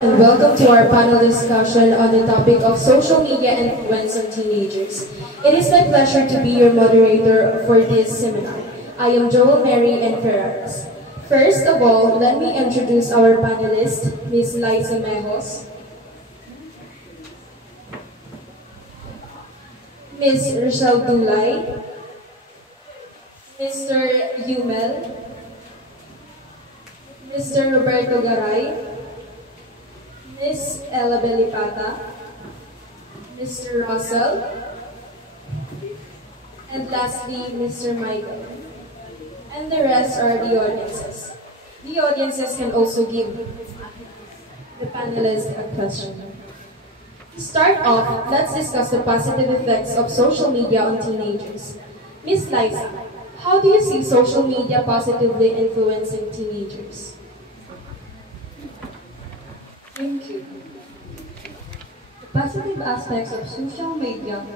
And welcome to our panel discussion on the topic of social media influence on teenagers. It is my pleasure to be your moderator for this seminar. I am Joel Mary and Ferraris. First of all, let me introduce our panelists, Ms. Liza Mejos, Ms. Rochelle Dulay, Mr. Yumel, Mr. Roberto Garay, Ms. Ella Belipata, Mr. Russell, and lastly, Mr. Michael. And the rest are the audiences. The audiences can also give the panelists a question. To start off, let's discuss the positive effects of social media on teenagers. Ms. Liza, how do you see social media positively influencing teenagers? Thank you. The positive aspects of social media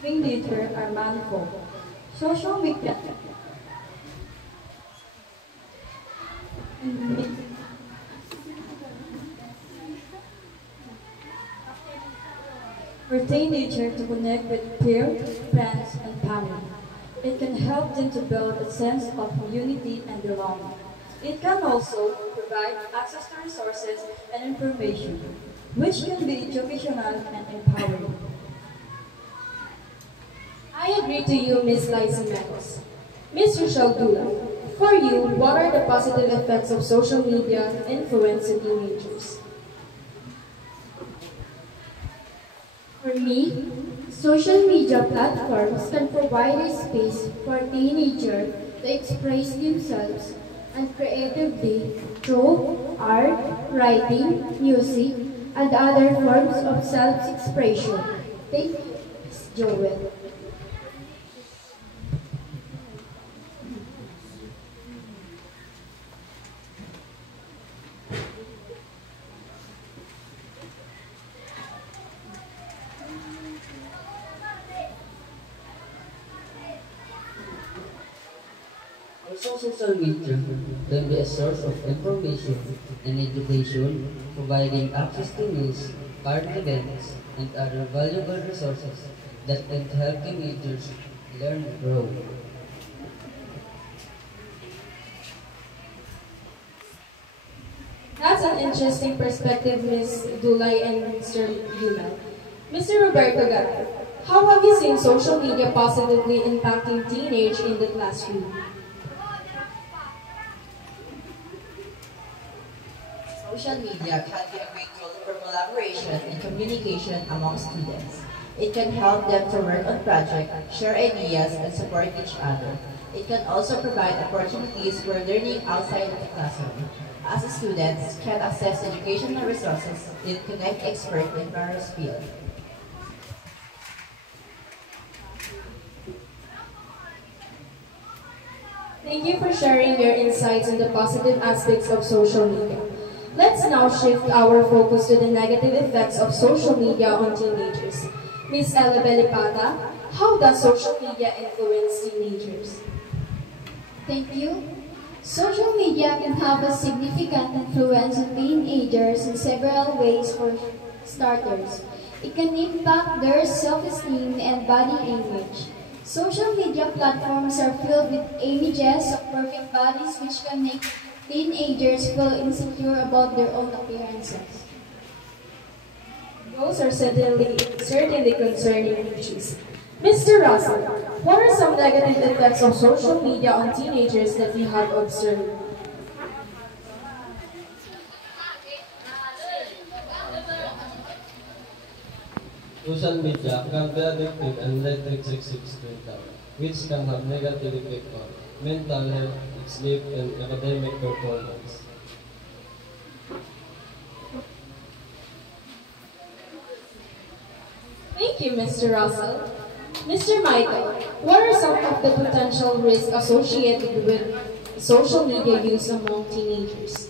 teenagers are manifold. Social media for teenagers to connect with peers, friends, and family. It can help them to build a sense of unity and belonging. It can also provide access to resources and information, which can be educational and empowering. I agree to you, Ms. Liza Mejos. Ms. Rochelle Dula, for you, what are the positive effects of social media influence in teenagers? For me, social media platforms can provide a space for teenagers to express themselves and creatively through art, writing, music, and other forms of self-expression. Thank you, Ms. Joel. Also, social media can be a source of information and education, providing access to news, current events, and other valuable resources that can help teenagers learn and grow. That's an interesting perspective, Ms. Dulay and Mr. Yumel. Mr. Roberto Garay, how have you seen social media positively impacting teenage in the classroom? Social media can be a great tool for collaboration and communication among students. It can help them to work on projects, share ideas, and support each other. It can also provide opportunities for learning outside of the classroom, as students can access educational resources and connect experts in various fields. Thank you for sharing your insights on the positive aspects of social media. Let's now shift our focus to the negative effects of social media on teenagers. Ms. Ella Belipata, how does social media influence teenagers? Thank you. Social media can have a significant influence on teenagers in several ways. For starters, it can impact their self-esteem and body image. Social media platforms are filled with images of perfect bodies which can make teenagers feel insecure about their own appearances. Those are certainly concerning issues. Mr. Russell, what are some negative effects of social media on teenagers that you have observed? Social media can be addictive and electric screen time, which can have negative effect on mental health, sleep, and academic performance. Thank you, Mr. Russell. Mr. Michael, what are some of the potential risks associated with social media use among teenagers?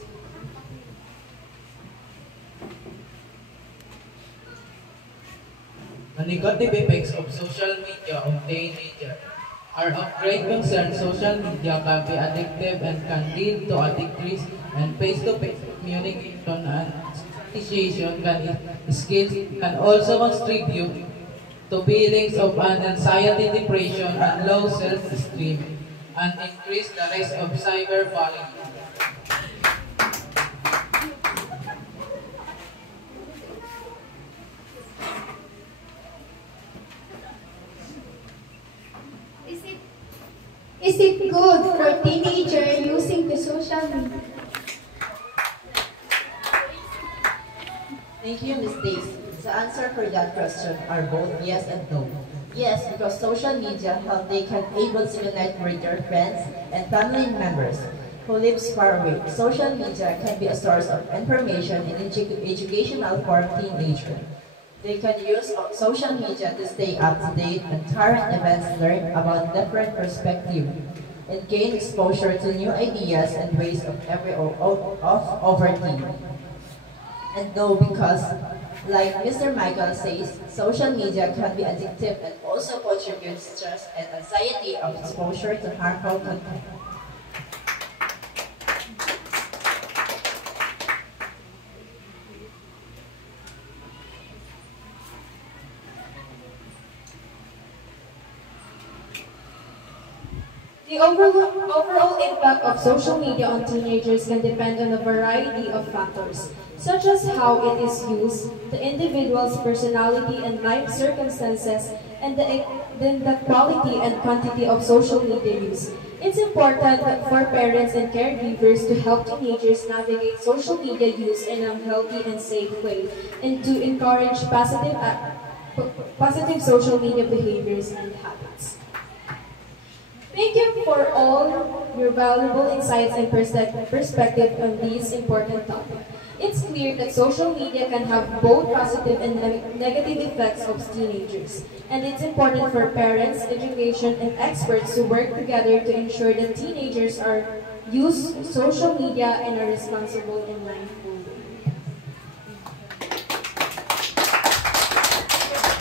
The negative effects of social media on teenagers are of great concern. Social media can be addictive and can lead to a decrease in face-to-face communication and appreciation skills can also contribute to feelings of anxiety, depression, and low self-esteem, and increase the risk of cyberbullying. Is it, is it good for teenagers using the social media? Thank you, Ms. Daisy. The answer for that question are both yes and no. Yes, because social media help they can able to connect with their friends and family members who lives far away. Social media can be a source of information and educational for teenagers. They can use social media to stay up to date on current events, learn about different perspectives, and gain exposure to new ideas and ways of overthinking. And no, because, like Mr. Michael says, social media can be addictive and also contribute stress and anxiety of exposure to harmful content. The overall impact of social media on teenagers can depend on a variety of factors, such as how it is used, the individual's personality and life circumstances, and the quality and quantity of social media use. It's important for parents and caregivers to help teenagers navigate social media use in a healthy and safe way, and to encourage positive social media behaviors and habits. Thank you for all your valuable insights and perspective on these important topics. It's clear that social media can have both positive and negative effects of teenagers, and it's important for parents, education, and experts to work together to ensure that teenagers use social media in a responsible and mindful way.